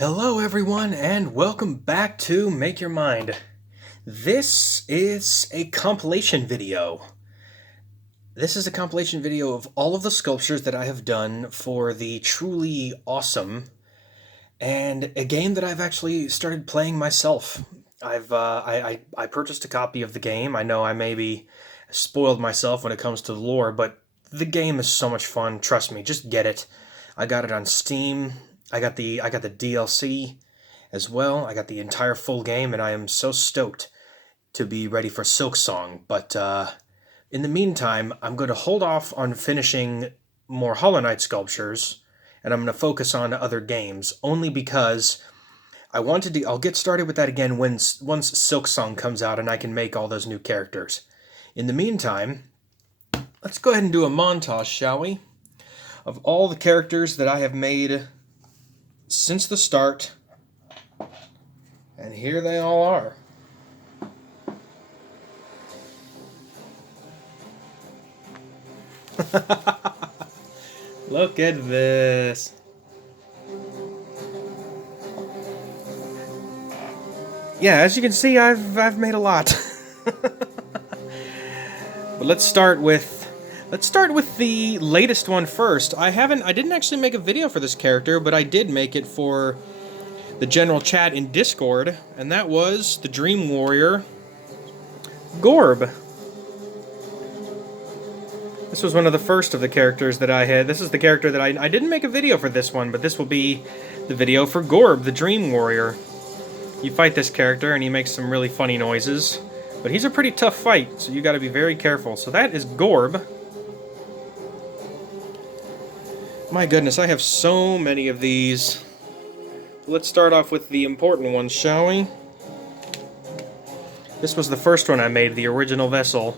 Hello everyone and welcome back to Make Your Mind. This is a compilation video. This is a compilation video of all of the sculptures that I have done for the truly awesome and a game that I've actually started playing myself. I purchased a copy of the game. I know I maybe spoiled myself when it comes to the lore, but the game is so much fun. Trust me, just get it. I got it on Steam. I got the DLC as well. I got the entire full game, and I am so stoked to be ready for Silksong. But in the meantime, I'm going to hold off on finishing more Hollow Knight sculptures, and I'm going to focus on other games, only because I'll get started with that again once Silksong comes out and I can make all those new characters. In the meantime, let's go ahead and do a montage, shall we? Of all the characters that I have made since the start, and here they all are. Look at this. Yeah, as you can see, I've made a lot. But let's start with the latest one first. I didn't actually make a video for this character, but I did make it for the general chat in Discord, and that was the Dream Warrior, Gorb. This was one of the first of the characters that I had. This is the character that I didn't make a video for this one, but this will be the video for Gorb, the Dream Warrior. You fight this character, and he makes some really funny noises, but he's a pretty tough fight, so you gotta be very careful. So that is Gorb. My goodness, I have so many of these. Let's start off with the important ones, shall we? This was the first one I made, the original vessel.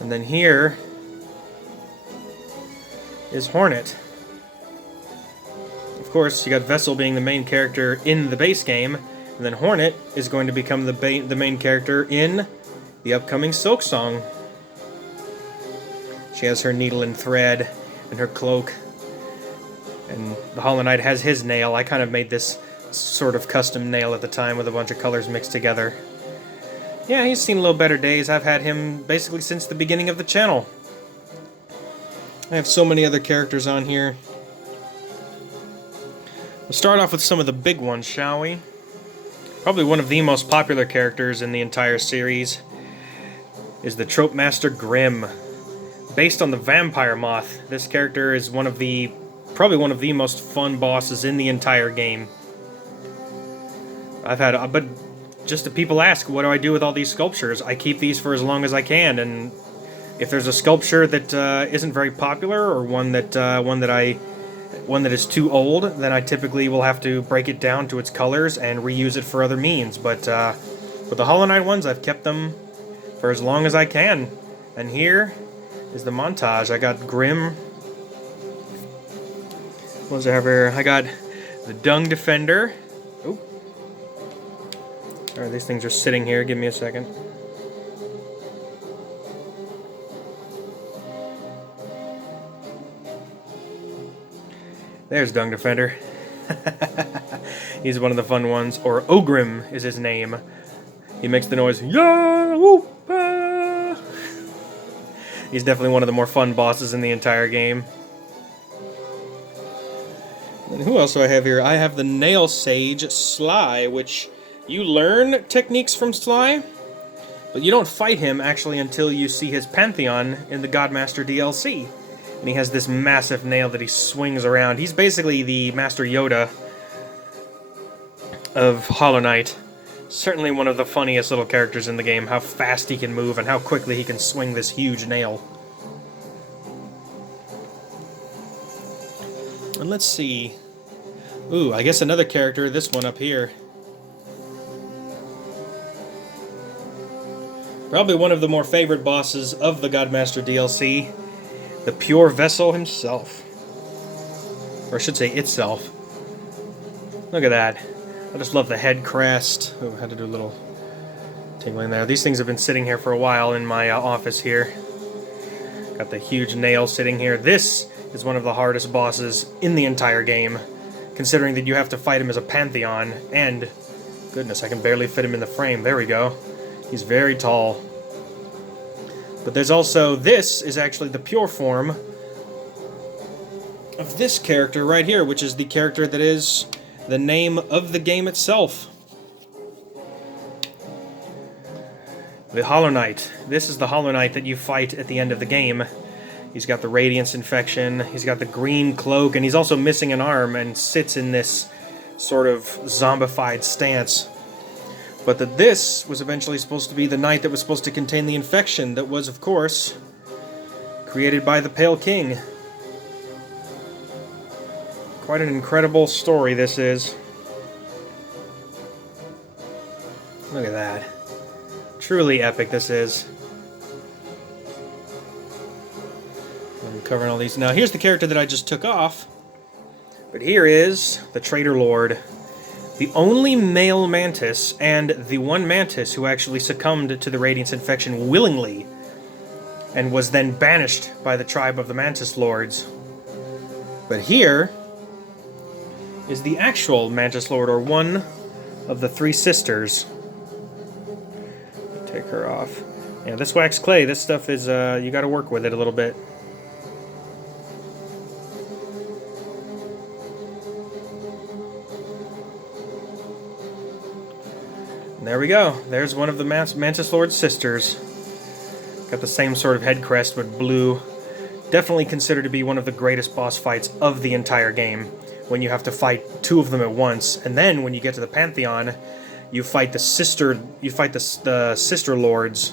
And then here is Hornet. Of course, you got Vessel being the main character in the base game, and then Hornet is going to become the main character in the upcoming Silksong. She has her needle and thread and her cloak, and the Hollow Knight has his nail. I kind of made this sort of custom nail at the time with a bunch of colors mixed together. Yeah, he's seen a little better days. I've had him basically since the beginning of the channel. I have so many other characters on here. We'll start off with some of the big ones, shall we? Probably one of the most popular characters in the entire series is the Trope Master Grimm. Based on the Vampire Moth, this character is probably one of the most fun bosses in the entire game. But just the people ask, what do I do with all these sculptures? I keep these for as long as I can, and if there's a sculpture that isn't very popular, or one that is too old, then I typically will have to break it down to its colors and reuse it for other means. But with the Hollow Knight ones, I've kept them for as long as I can. And here is the montage. I got Grimm. What was I have here? I got the Dung Defender. Oh. Alright, these things are sitting here. Give me a second. There's Dung Defender. He's one of the fun ones. Or Ogrim is his name. He makes the noise, yeah, whoop, ah. He's definitely one of the more fun bosses in the entire game. And who else do I have here? I have the Nail Sage Sly, which you learn techniques from Sly, but you don't fight him actually until you see his Pantheon in the Godmaster DLC. And he has this massive nail that he swings around. He's basically the Master Yoda of Hollow Knight. Certainly one of the funniest little characters in the game, how fast he can move and how quickly he can swing this huge nail. And let's see. Ooh, I guess another character, this one up here. Probably one of the more favorite bosses of the Godmaster DLC. The Pure Vessel himself. Or I should say itself. Look at that. I just love the head crest. Oh, I had to do a little tingling there. These things have been sitting here for a while in my office here. Got the huge nail sitting here. This is one of the hardest bosses in the entire game. considering that you have to fight him as a Pantheon, and... Goodness, I can barely fit him in the frame. There we go. He's very tall. But there's also... This is actually the pure form of this character right here, which is the character that is the name of the game itself. The Hollow Knight. This is the Hollow Knight that you fight at the end of the game. He's got the Radiance Infection, he's got the green cloak, and he's also missing an arm and sits in this sort of zombified stance. But that this was eventually supposed to be the knight that was supposed to contain the infection that was, of course, created by the Pale King. Quite an incredible story this is. Look at that. Truly epic this is. I'm covering all these. Now here's the character that I just took off. But here is the Traitor Lord. The only male Mantis, and the one Mantis who actually succumbed to the Radiance Infection willingly, and was then banished by the tribe of the Mantis Lords. But here is the actual Mantis Lord, or one of the three sisters. Take her off. Yeah, this wax clay, this stuff is, you gotta work with it a little bit. And there we go. There's one of the Mantis Lord's sisters. Got the same sort of head crest, but blue. Definitely considered to be one of the greatest boss fights of the entire game, when you have to fight two of them at once. And then, when you get to the Pantheon, you fight the sister lords,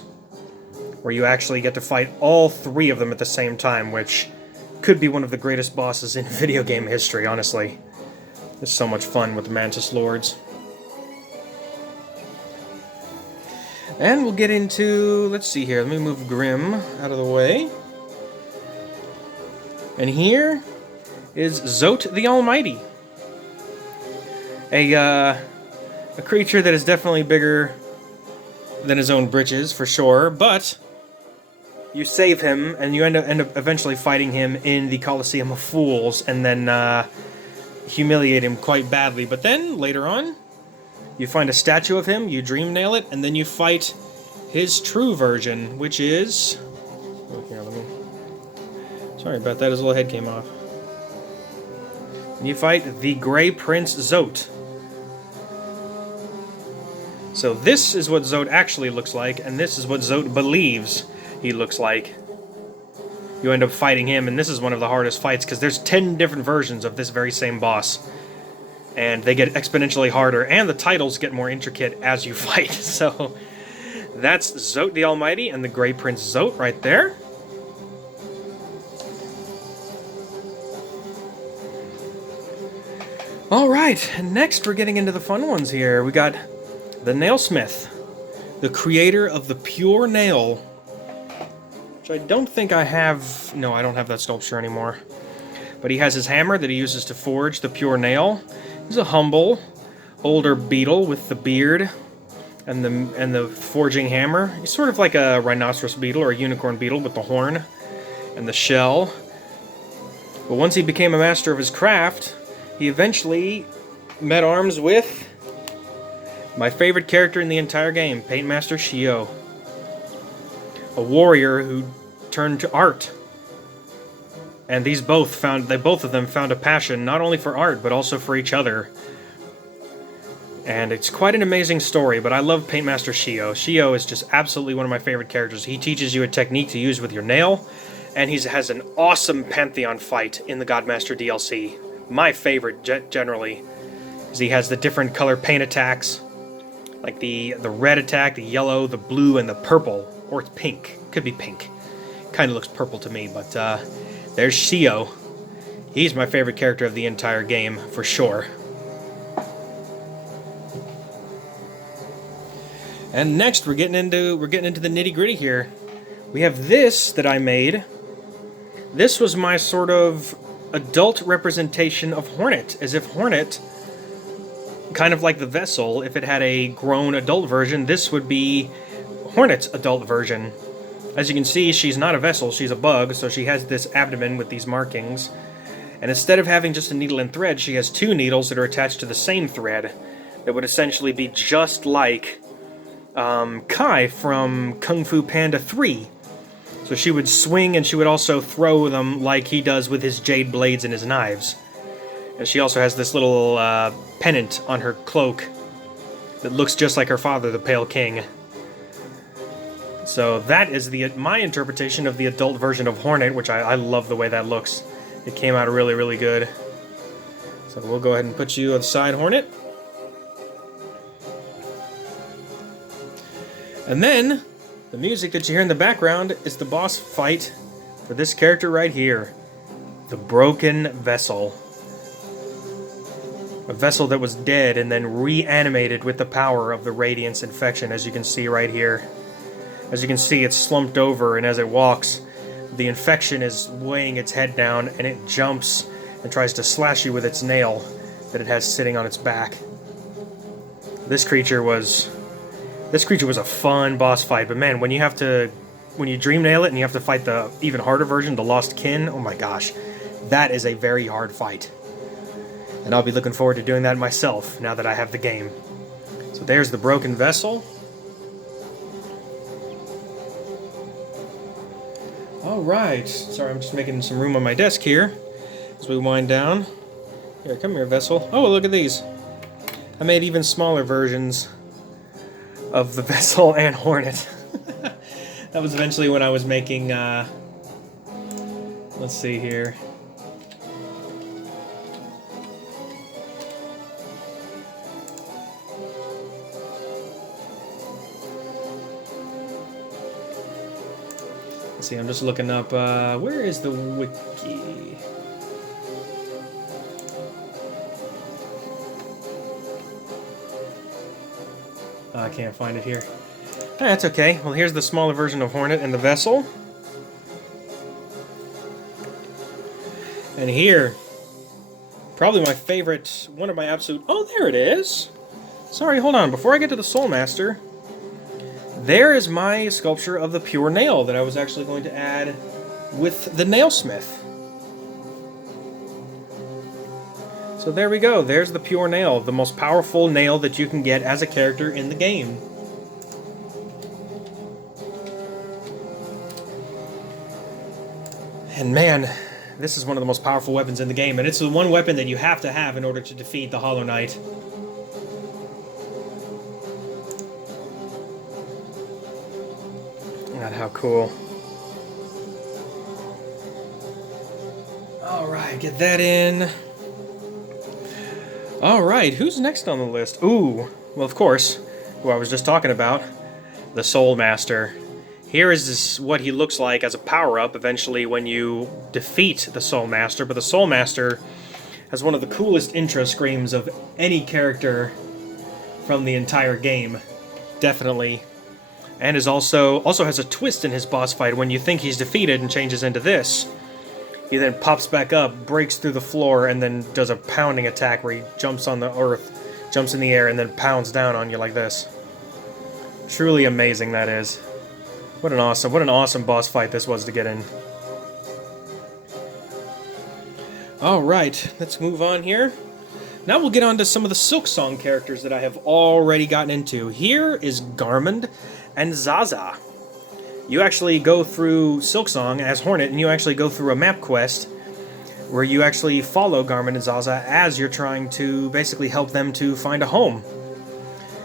where you actually get to fight all three of them at the same time, which could be one of the greatest bosses in video game history, honestly. It's so much fun with the Mantis Lords. And we'll get into, let's see here, let me move Grimm out of the way. And here is Zot the Almighty. A creature that is definitely bigger than his own britches, for sure, but you save him, and you end up eventually fighting him in the Colosseum of Fools, and then humiliate him quite badly. But then, later on, you find a statue of him, you dream nail it, and then you fight his true version, which is... Oh, here, sorry about that, his little head came off. And you fight the Grey Prince Zot. So this is what Zot actually looks like, and this is what Zot believes he looks like. You end up fighting him, and this is one of the hardest fights, because there's 10 different versions of this very same boss. And they get exponentially harder, and the titles get more intricate as you fight. So that's Zot the Almighty and the Grey Prince Zot right there. Alright, and next we're getting into the fun ones here. We got the Nailsmith, the creator of the pure nail, which I don't think I have... No, I don't have that sculpture anymore. But he has his hammer that he uses to forge the pure nail. He's a humble, older beetle with the beard and the forging hammer. He's sort of like a rhinoceros beetle or a unicorn beetle with the horn and the shell. But once he became a master of his craft, he eventually met arms with my favorite character in the entire game, Paintmaster Shio. A warrior who turned to art. And both of them found a passion not only for art, but also for each other. And it's quite an amazing story, but I love Paintmaster Shio. Shio is just absolutely one of my favorite characters. He teaches you a technique to use with your nail, and he has an awesome Pantheon fight in the Godmaster DLC. My favorite, generally, is he has the different color paint attacks, like the red attack, the yellow, the blue, and the purple. Or it's pink. Could be pink. Kind of looks purple to me, but there's Shio. He's my favorite character of the entire game, for sure. And next, we're getting into the nitty-gritty here. We have this that I made. This was my sort of adult representation of Hornet, as if Hornet, kind of like the Vessel, if it had a grown adult version, this would be Hornet's adult version. As you can see, she's not a vessel, she's a bug, so she has this abdomen with these markings. And instead of having just a needle and thread, she has two needles that are attached to the same thread that would essentially be just like Kai from Kung Fu Panda 3. So she would swing and she would also throw them like he does with his jade blades and his knives. And she also has this little pennant on her cloak that looks just like her father, the Pale King. So that is my interpretation of the adult version of Hornet, which I love the way that looks. It came out really, really good. So we'll go ahead and put you aside, Hornet. And then, the music that you hear in the background is the boss fight for this character right here. The Broken Vessel. A vessel that was dead and then reanimated with the power of the Radiance infection, as you can see right here. As you can see, it's slumped over, and as it walks, the infection is weighing its head down, and it jumps and tries to slash you with its nail that it has sitting on its back. This creature was a fun boss fight, but man, when you dream nail it and you have to fight the even harder version, the Lost Kin, oh my gosh, that is a very hard fight. And I'll be looking forward to doing that myself, now that I have the game. So there's the Broken Vessel. Alright, sorry, I'm just making some room on my desk here as we wind down. Here, come here, Vessel. Oh, look at these. I made even smaller versions of the Vessel and Hornet. That was eventually when I was making, let's see here. Let's see, I'm just looking up, where is the wiki? I can't find it here. That's okay. Well, here's the smaller version of Hornet and the Vessel. And here, probably my favorite, one of my absolute... Oh, there it is! Sorry, hold on. Before I get to the Soul Master, there is my sculpture of the Pure Nail that I was actually going to add with the Nailsmith. So there we go. There's the Pure Nail, the most powerful nail that you can get as a character in the game. And man, this is one of the most powerful weapons in the game, and it's the one weapon that you have to have in order to defeat the Hollow Knight. God, how cool. Alright, get that in. Alright, who's next on the list? Ooh, well, of course, who I was just talking about, the Soul Master. Here is what he looks like as a power-up eventually when you defeat the Soul Master, but the Soul Master has one of the coolest intro screams of any character from the entire game. Definitely. And is also has a twist in his boss fight. When you think he's defeated and changes into this, he then pops back up, breaks through the floor, and then does a pounding attack where he jumps on the earth, jumps in the air, and then pounds down on you like this. Truly amazing, that is. What an awesome boss fight this was to get in. Alright, let's move on here. Now we'll get on to some of the Silksong characters that I have already gotten into. Here is Garmund and Zaza. You actually go through Silksong as Hornet, and you actually go through a map quest where you actually follow Garmund and Zaza as you're trying to basically help them to find a home.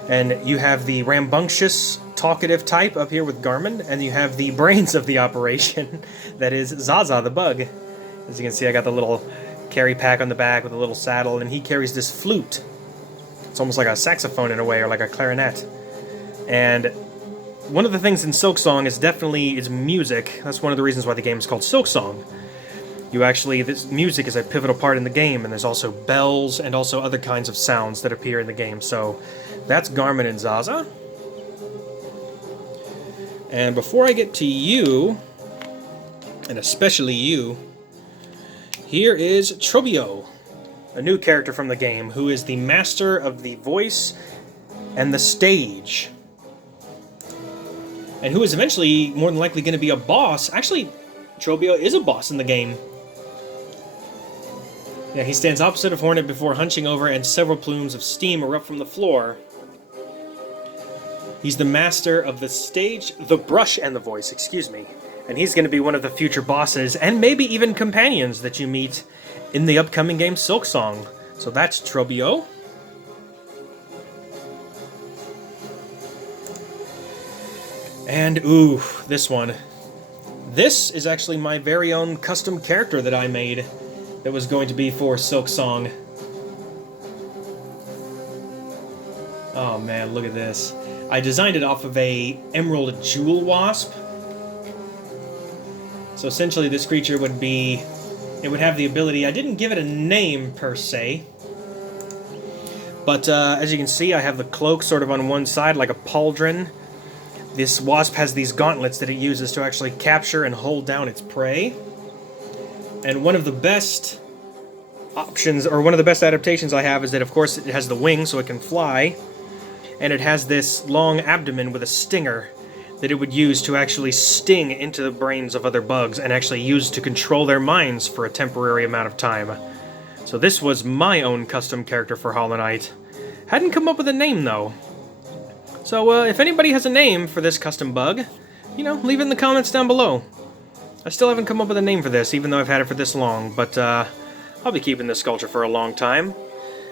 And you have the rambunctious, talkative type up here with Garmund, and you have the brains of the operation, that is Zaza the bug. As you can see, I got the little carry pack on the back with a little saddle, and he carries this flute. It's almost like a saxophone in a way, or like a clarinet. And one of the things in Silksong is definitely its music. That's one of the reasons why the game is called Silksong. This music is a pivotal part in the game, and there's also bells and also other kinds of sounds that appear in the game. So that's Garmund and Zaza. And before I get to you, and especially you, here is Trobio, a new character from the game, who is the master of the voice and the stage. And who is eventually, more than likely, going to be a boss. Actually, Trobio is a boss in the game. Yeah, he stands opposite of Hornet before hunching over, and several plumes of steam erupt from the floor. He's the master of the brush and the voice, excuse me. And he's going to be one of the future bosses, and maybe even companions that you meet in the upcoming game Silksong. So that's Trobio. And, ooh, this one. This is actually my very own custom character that I made that was going to be for Silksong. Oh man, look at this. I designed it off of a Emerald Jewel Wasp. So essentially this creature would be... It would have the ability... I didn't give it a name, per se. But as you can see, I have the cloak sort of on one side, like a pauldron. This wasp has these gauntlets that it uses to actually capture and hold down its prey. And one of the best options, or one of the best adaptations I have, is that, of course, it has the wings so it can fly. And it has this long abdomen with a stinger that it would use to actually sting into the brains of other bugs and actually use to control their minds for a temporary amount of time. So this was my own custom character for Hollow Knight. Hadn't come up with a name, though. So if anybody has a name for this custom bug, you know, leave it in the comments down below. I still haven't come up with a name for this, even though I've had it for this long, but I'll be keeping this sculpture for a long time.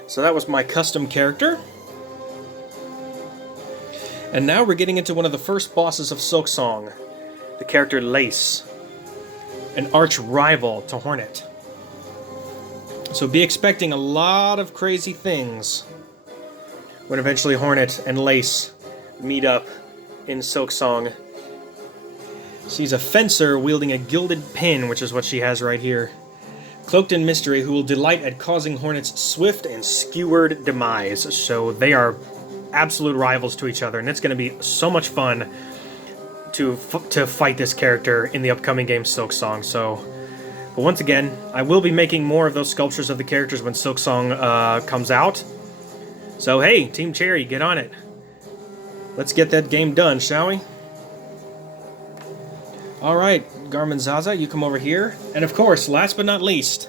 So that was my custom character. And now we're getting into one of the first bosses of Silksong, the character Lace, an arch rival to Hornet. So be expecting a lot of crazy things when eventually Hornet and Lace meet up in Silksong. She's a fencer wielding a gilded pin, which is what she has right here. Cloaked in mystery, who will delight at causing Hornet's swift and skewered demise. So they are absolute rivals to each other, and it's going to be so much fun to fight this character in the upcoming game Silksong. So, but once again, I will be making more of those sculptures of the characters when Silksong comes out. So hey, Team Cherry, get on it. Let's get that game done, shall we? Alright, Garmin Zaza, you come over here. And of course, last but not least,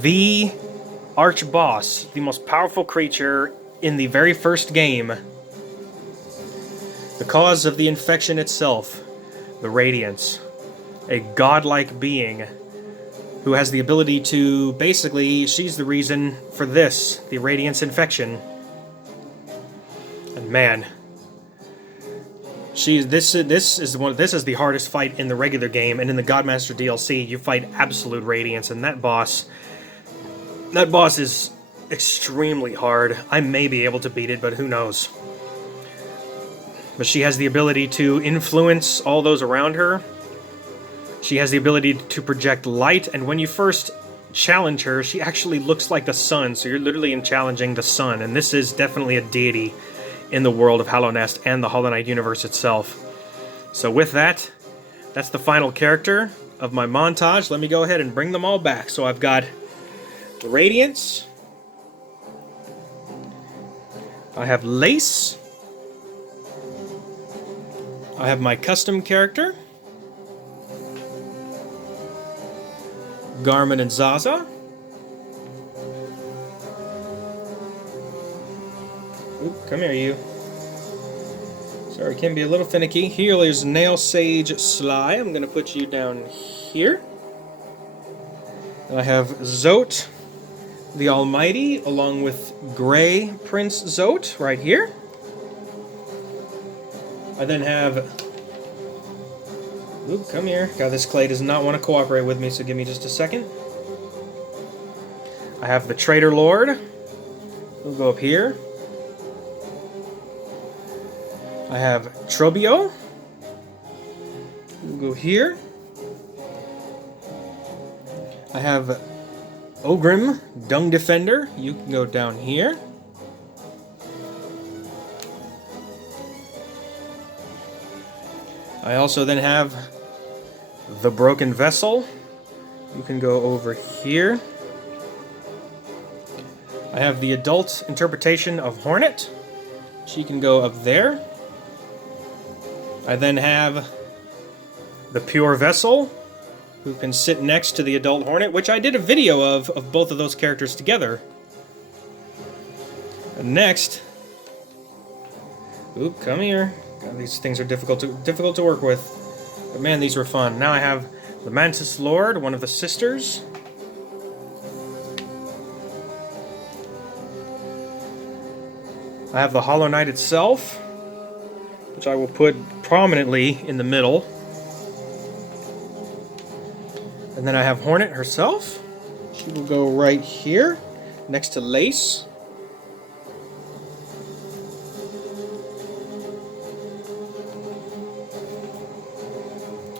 the arch boss, the most powerful creature in the very first game. The cause of the infection itself, the Radiance. A godlike being who has the ability to, basically, she's the reason for this, the Radiance infection. And man, this is the hardest fight in the regular game, and in the Godmaster DLC, you fight absolute Radiance, and that boss is extremely hard. I may be able to beat it, but who knows. But she has the ability to influence all those around her. She has the ability to project light, and when you first challenge her, she actually looks like the sun, so you're literally challenging the sun, and this is definitely a deity in the world of Hollow Nest and the Hollow Knight universe itself. So with that, that's the final character of my montage. Let me go ahead and bring them all back. So I've got the Radiance, I have Lace, I have my custom character, Garmin and Zaza, oop, come here you. Sorry, can be a little finicky. Here is Nail Sage Sly. I'm going to put you down here. And I have Zot the Almighty, along with Gray Prince Zot, right here. I then have... Oop, come here. God, this clay does not want to cooperate with me, so give me just a second. I have the Traitor Lord. We'll go up here. I have Trobio. We'll go here. I have Grimm, Dung Defender. You can go down here. I also then have the Broken Vessel. You can go over here. I have the Adult Interpretation of Hornet. She can go up there. I then have the Pure Vessel. who can sit next to the adult Hornet, which I did a video of both of those characters together. And next... Oop, come here. God, these things are difficult to work with. But man, these were fun. Now I have the Mantis Lord, one of the sisters. I have the Hollow Knight itself, which I will put prominently in the middle. And then I have Hornet herself. She will go right here, next to Lace.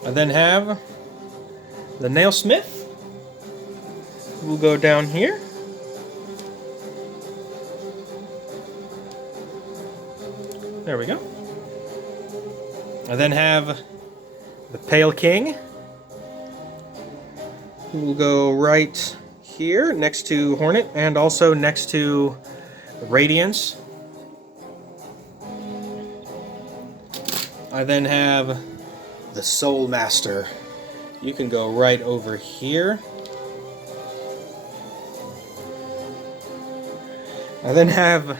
I then have the Nailsmith, who will go down here. There we go. I then have the Pale King, who will go right here next to Hornet and also next to Radiance. I then have the Soul Master. You can go right over here. I then have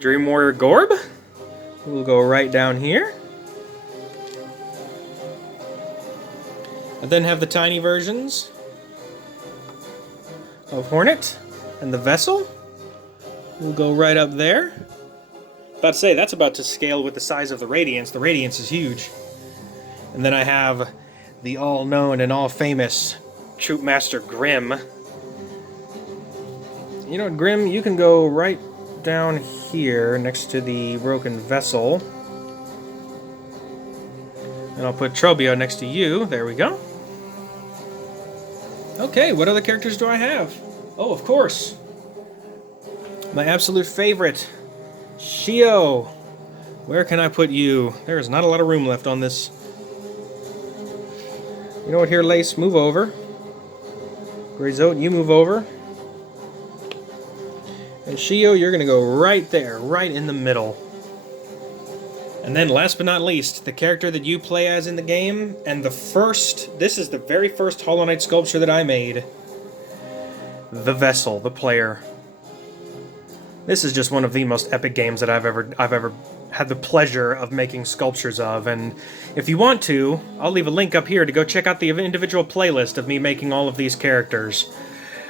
Dream Warrior Gorb, who will go right down here. I then have the tiny versions of Hornet and the Vessel. We'll go right up there. About to say, that's about to scale with the size of the Radiance. The Radiance is huge. And then I have the all-known and all-famous Troop Master Grimm. You know what, Grimm, you can go right down here next to the broken vessel. And I'll put Trobio next to you. There we go. Okay, what other characters do I have? Oh, of course. My absolute favorite, Shio. Where can I put you? There is not a lot of room left on this. You know what, here, Lace, move over. Great Zot, you move over. And Shio, you're going to go right there, right in the middle. And then, last but not least, the character that you play as in the game, and this is the very first Hollow Knight sculpture that I made. The Vessel, the player. This is just one of the most epic games that I've ever had the pleasure of making sculptures of, and if you want to, I'll leave a link up here to go check out the individual playlist of me making all of these characters.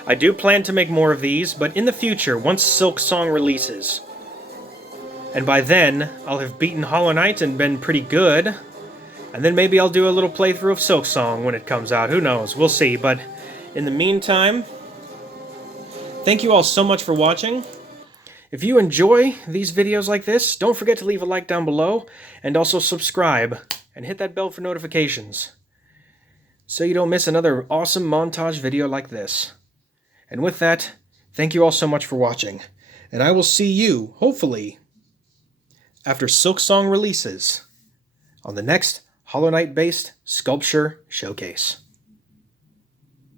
I do plan to make more of these, but in the future, once Silksong releases, and by then, I'll have beaten Hollow Knight and been pretty good, and then maybe I'll do a little playthrough of Silksong when it comes out, who knows, we'll see, but in the meantime, thank you all so much for watching. If you enjoy these videos like this, don't forget to leave a like down below, and also subscribe, and hit that bell for notifications, so you don't miss another awesome montage video like this. And with that, thank you all so much for watching, and I will see you, hopefully, after Silksong releases, on the next Hollow Knight-based sculpture showcase.